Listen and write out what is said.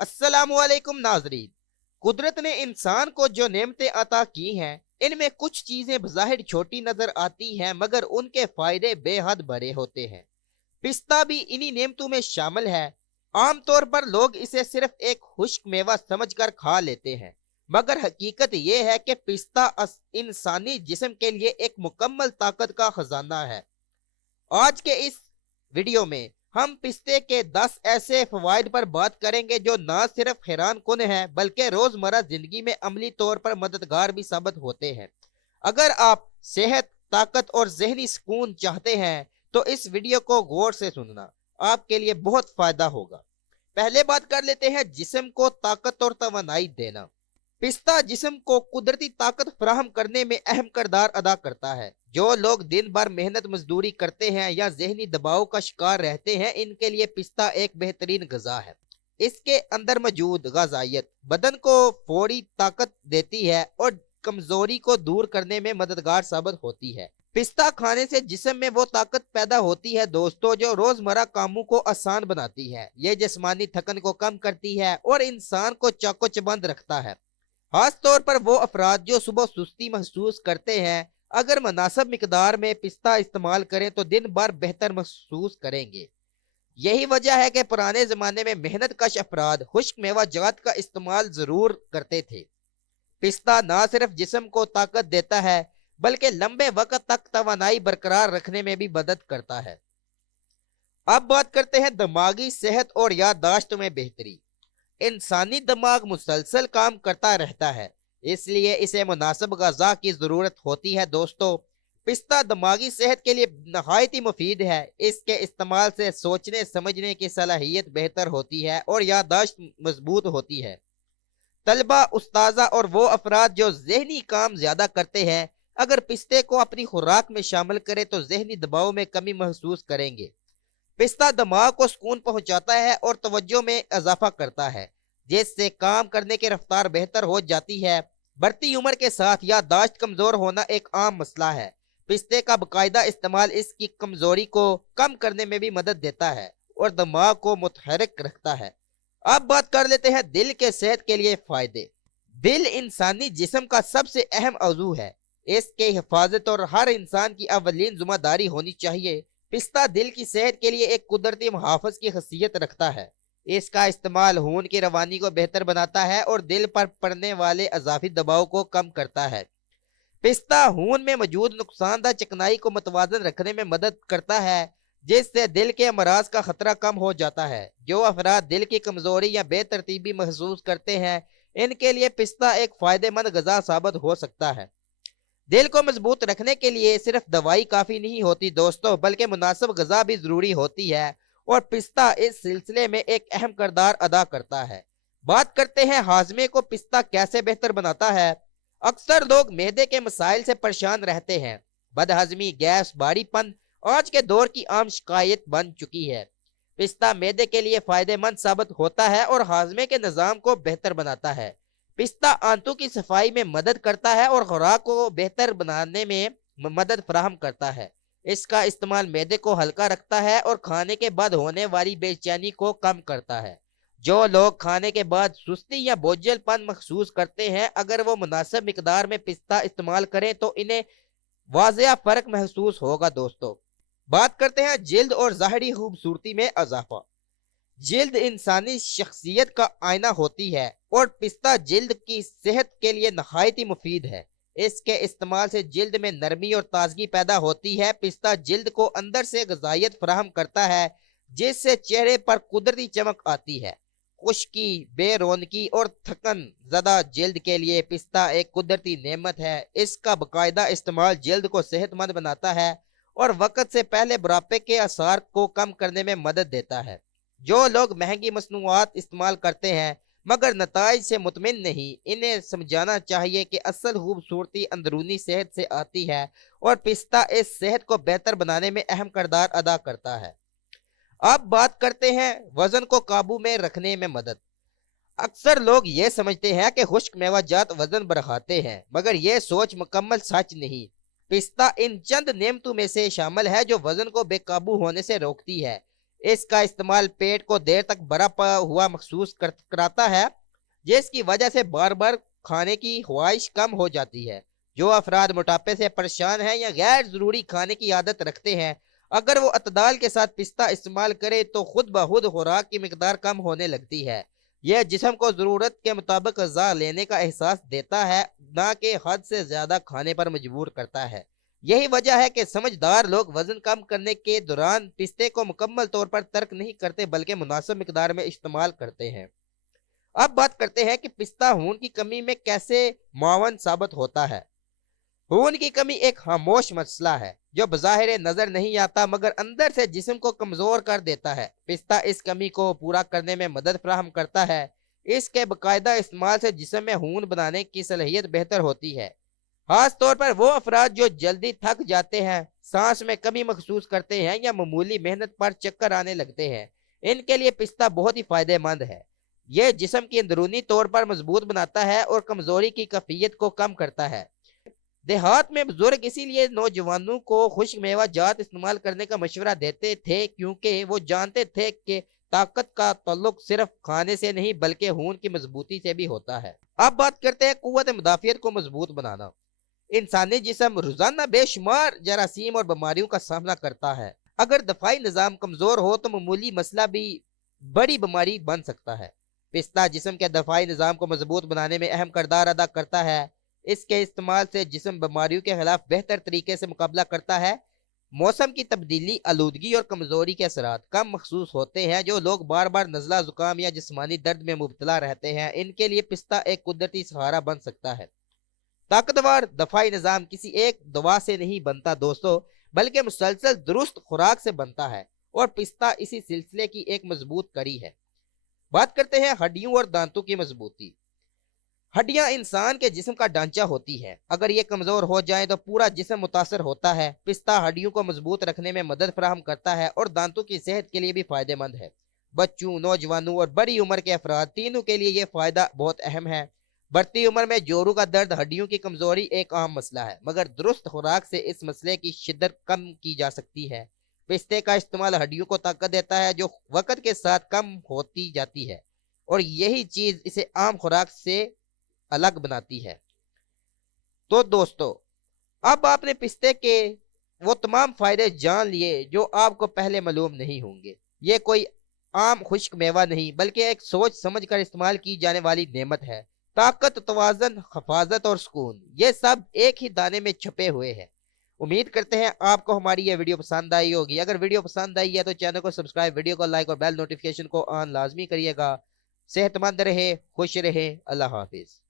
अस्सलामुअलैकुम नाजरीन। कुदरत ने इंसान को जो नेमतें अता की हैं, इनमें कुछ चीजें बज़ाहिर छोटी नजर आती हैं, मगर उनके फायदे बेहद बड़े होते हैं। पिस्ता भी इन्हीं नेमतों में शामिल है। आमतौर पर लोग इसे सिर्फ एक खुश्क मेवा समझकर खा लेते हैं, मगर हकीकत यह है कि पिस्ता इंसानी जिस्म के लिए एक मुकम्मल ताकत का खजाना है। आज के इस वीडियो में हम पिस्ते के 10 ऐसे फवाइद पर बात करेंगे जो ना सिर्फ हैरान कुन है, बल्कि रोजमर्रा जिंदगी में अमली तौर पर मददगार भी साबित होते हैं। अगर आप सेहत, ताकत और जहनी सुकून चाहते हैं तो इस वीडियो को गौर से सुनना, आपके लिए बहुत फायदा होगा। पहले बात कर लेते हैं जिस्म को ताकत और तवानाई देना। पिस्ता जिस्म को कुदरती ताकत फराहम करने में अहम किरदार अदा करता है। जो लोग दिन भर मेहनत मजदूरी करते हैं या जहनी दबाव का शिकार रहते हैं, इनके लिए पिस्ता एक बेहतरीन गजा है। इसके अंदर मौजूद गजाइत बदन को फौरी ताकत देती है और कमजोरी को दूर करने में मददगार साबित होती है। पिस्ता खाने से जिस्म में वो ताकत पैदा होती है दोस्तों, जो रोजमर्रा कामों को आसान बनाती है। ये जिस्मानी थकन को कम करती है और इंसान को चाको चबंद रखता है। खास तौर पर वो अफराद जो सुबह सुस्ती महसूस करते हैं, अगर मुनासिब मिकदार में पिस्ता इस्तेमाल करें तो दिन भर बेहतर महसूस करेंगे। यही वजह है कि पुराने जमाने में मेहनत कश अफराद खुश्क मेवा जात का इस्तेमाल जरूर करते थे। पिस्ता ना सिर्फ जिस्म को ताकत देता है, बल्कि लंबे वक्त तक तवानाई बरकरार रखने में भी मदद करता है। अब बात करते हैं दिमागी सेहत और याददाश्त में बेहतरी। इंसानी दिमाग मुसलसल काम करता रहता है, इसलिए इसे मुनासिब ग़िज़ा की जरूरत होती है दोस्तों। पिस्ता दिमागी सेहत के लिए नहायत ही मुफीद है। इसके इस्तेमाल से सोचने समझने की सलाहियत बेहतर होती है और याददाश्त मजबूत होती है। तलबा, उस्ताजा और वो अफराद जो जहनी काम ज्यादा करते हैं, अगर पिस्ते को अपनी खुराक में शामिल करें तो जहनी दबाव में कमी महसूस करेंगे। पिस्ता दिमाग को सुकून पहुंचाता है और तवज्जो में इजाफा करता है, जिससे काम करने की रफ्तार बेहतर हो जाती है। बढ़ती उम्र के साथ याददाश्त कमजोर होना एक आम मसला है। पिस्ते का बाकायदा इस्तेमाल इसकी कमजोरी को कम करने में भी मदद देता है और दिमाग को मुतहरिक रखता है। अब बात कर लेते हैं दिल के सेहत के लिए फायदे। दिल इंसानी जिस्म का सबसे अहम अज़ू है। इसके हिफाजत और हर इंसान की अवलीन जिम्मेदारी होनी चाहिए। पिस्ता दिल की सेहत के लिए एक कुदरती मुहाफ़िज़ की खसियत रखता है। इसका इस्तेमाल खून की रवानी को बेहतर बनाता है और दिल पर पड़ने वाले अज़ाफ़ी दबाव को कम करता है। पिस्ता खून में मौजूद नुकसानदा चिकनाई को मुतवाज़न रखने में मदद करता है, जिससे दिल के अमराज का खतरा कम हो जाता है। जो अफराद दिल की कमजोरी या बेतरतीबी महसूस करते हैं, इनके लिए पिस्ता एक फायदेमंद ग़िज़ा साबित हो सकता है। दिल को मजबूत रखने के लिए सिर्फ दवाई काफी नहीं होती दोस्तों, बल्कि मुनासिब ग़िज़ा भी जरूरी होती है और पिस्ता इस सिलसिले में एक अहम किरदार अदा करता है। बात करते हैं हाजमे को पिस्ता कैसे बेहतर बनाता है। अक्सर लोग मैदे के मसाइल से परेशान रहते हैं। बदहजमी, गैस, भारीपन आज के दौर की आम शिकायत बन चुकी है। पिस्ता मैदे के लिए फायदेमंद साबित होता है और हाजमे के निज़ाम को बेहतर बनाता है। पिस्ता आंतों की सफाई में मदद करता है और खुराक को बेहतर बनाने में मदद फराहम करता है। इसका इस्तेमाल मैदे को हल्का रखता है और खाने के बाद होने वाली बेचैनी को कम करता है। जो लोग खाने के बाद सुस्ती या बोझलपन महसूस करते हैं, अगर वो मुनासिब मिकदार में पिस्ता इस्तेमाल करें तो इन्हें वाज़िया फर्क महसूस होगा दोस्तों। बात करते हैं जिल्द और ज़ाहिरी खूबसूरती में इजाफा। जिल्द इंसानी शख्सियत का आईना होती है और पिस्ता जिल्द की सेहत के लिए नहायत ही मुफीद है। इसके इस्तेमाल से जिल्द में नरमी और ताजगी पैदा होती है। पिस्ता जिल्द को अंदर से ग़िज़ाइयत फराहम करता है, जिससे चेहरे पर कुदरती चमक आती है। खुश्की, बेरौनकी और थकन ज़दा जिल्द के लिए पिस्ता एक कुदरती नेमत है। इसका बाकायदा इस्तेमाल जिल्द को सेहतमंद बनाता है और वक्त से पहले बुढ़ापे के असर को कम करने में मदद देता है। जो लोग महंगी मसनूआत इस्तेमाल करते हैं मगर नताइज से मुतमिन नहीं, इन्हें समझाना चाहिए कि असल खूबसूरती अंदरूनी सेहत से आती है और पिस्ता इस सेहत को बेहतर बनाने में अहम किरदार अदा करता है। अब बात करते हैं वजन को काबू में रखने में मदद। अक्सर लोग ये समझते हैं कि खुश्क मेवाजात वजन बढ़ाते हैं, मगर यह सोच मुकम्मल सच नहीं। पिस्ता इन चंद नेमतों में से शामिल है जो वजन को बेकाबू होने से रोकती है। इसका इस्तेमाल पेट को देर तक भरा हुआ महसूस कराता है, जिसकी वजह से बार बार खाने की ख्वाहिश कम हो जाती है। जो अफराद मोटापे से परेशान हैं या गैर जरूरी खाने की आदत रखते हैं, अगर वो अतदाल के साथ पिस्ता इस्तेमाल करे तो खुद ब खुद खुराक की मिकदार कम होने लगती है। यह जिस्म को जरूरत के मुताबिक ग़िज़ा लेने का एहसास देता है, ना कि हद से ज्यादा खाने पर मजबूर करता है। यही वजह है कि समझदार लोग वजन कम करने के दौरान पिस्ते को मुकम्मल तौर पर तर्क नहीं करते, बल्कि मुनासिब मिकदार में इस्तेमाल करते हैं। अब बात करते हैं कि पिस्ता खून की कमी में कैसे मुआवन साबित होता है। खून की कमी एक खामोश मसला है जो बज़ाहिर नजर नहीं आता, मगर अंदर से जिस्म को कमजोर कर देता है। पिस्ता इस कमी को पूरा करने में मदद फराहम करता है। इसके बाकायदा इस्तेमाल से जिस्म में खून बनाने की सलाहियत बेहतर होती है। खास तौर पर वो अफराद जो जल्दी थक जाते हैं, सांस में कमी महसूस करते हैं या मामूली मेहनत पर चक्कर आने लगते हैं, इनके लिए पिस्ता बहुत ही फायदेमंद है। यह जिस्म की अंदरूनी तौर पर मजबूत बनाता है और कमजोरी की कैफियत को कम करता है। देहात में बुजुर्ग इसीलिए नौजवानों को खुश्क मेवा जात इस्तेमाल करने का मशवरा देते थे, क्योंकि वो जानते थे कि ताकत का ताल्लुक सिर्फ खाने से नहीं बल्कि खून की मजबूती से भी होता है। अब बात करते हैं कुव्वत मुदाफियत को मजबूत बनाना। इंसानी जिस्म रोजाना बेशुमार जरासीम और बीमारियों का सामना करता है। अगर दफाई निज़ाम कमजोर हो तो मामूली मसला भी बड़ी बीमारी बन सकता है। पिस्ता जिस्म के दफाई निज़ाम को मजबूत बनाने में अहम किरदार अदा करता है। इसके इस्तेमाल से जिस्म बीमारियों के खिलाफ बेहतर तरीके से मुकाबला करता है। मौसम की तब्दीली, आलूदगी और कमजोरी के असरात कम महसूस होते हैं। जो लोग बार बार नज़ला, जुकाम या जिस्मानी दर्द में मुब्तला रहते हैं, इनके लिए पिस्ता एक कुदरती सहारा बन सकता है। ताकतवर दफाई निज़ाम किसी एक दवा से नहीं बनता दोस्तों, बल्कि मुसलसल दुरुस्त खुराक से बनता है, और पिस्ता इसी सिलसिले की एक मजबूत कड़ी है। बात करते हैं हड्डियों और दांतों की मजबूती। हड्डियां इंसान के जिस्म का ढांचा होती है। अगर ये कमजोर हो जाए तो पूरा जिस्म मुतासर होता है। पिस्ता हड्डियों को मजबूत रखने में मदद फराहम करता है और दांतों की सेहत के लिए भी फायदेमंद है। बच्चों, नौजवानों और बड़ी उम्र के अफराद तीनों के लिए ये फायदा बहुत अहम है। बढ़ती उम्र में जोड़ों का दर्द, हड्डियों की कमजोरी एक आम मसला है, मगर दुरुस्त खुराक से इस मसले की शिद्दत कम की जा सकती है। पिस्ते का इस्तेमाल हड्डियों को ताकत देता है, जो वक्त के साथ कम होती जाती है, और यही चीज इसे आम खुराक से अलग बनाती है। तो दोस्तों, अब आपने पिस्ते के वो तमाम फायदे जान लिए जो आपको पहले मालूम नहीं होंगे। ये कोई आम खुश्क मेवा नहीं, बल्कि एक सोच समझ कर इस्तेमाल की जाने वाली नेमत है। ताकत, तवाज़न, हिफाजत और सुकून, ये सब एक ही दाने में छुपे हुए हैं। उम्मीद करते हैं आपको हमारी ये वीडियो पसंद आई होगी। अगर वीडियो पसंद आई है तो चैनल को सब्सक्राइब, वीडियो को लाइक और बेल नोटिफिकेशन को ऑन लाजमी करिएगा। सेहतमंद रहे, खुश रहे। अल्लाह हाफिज।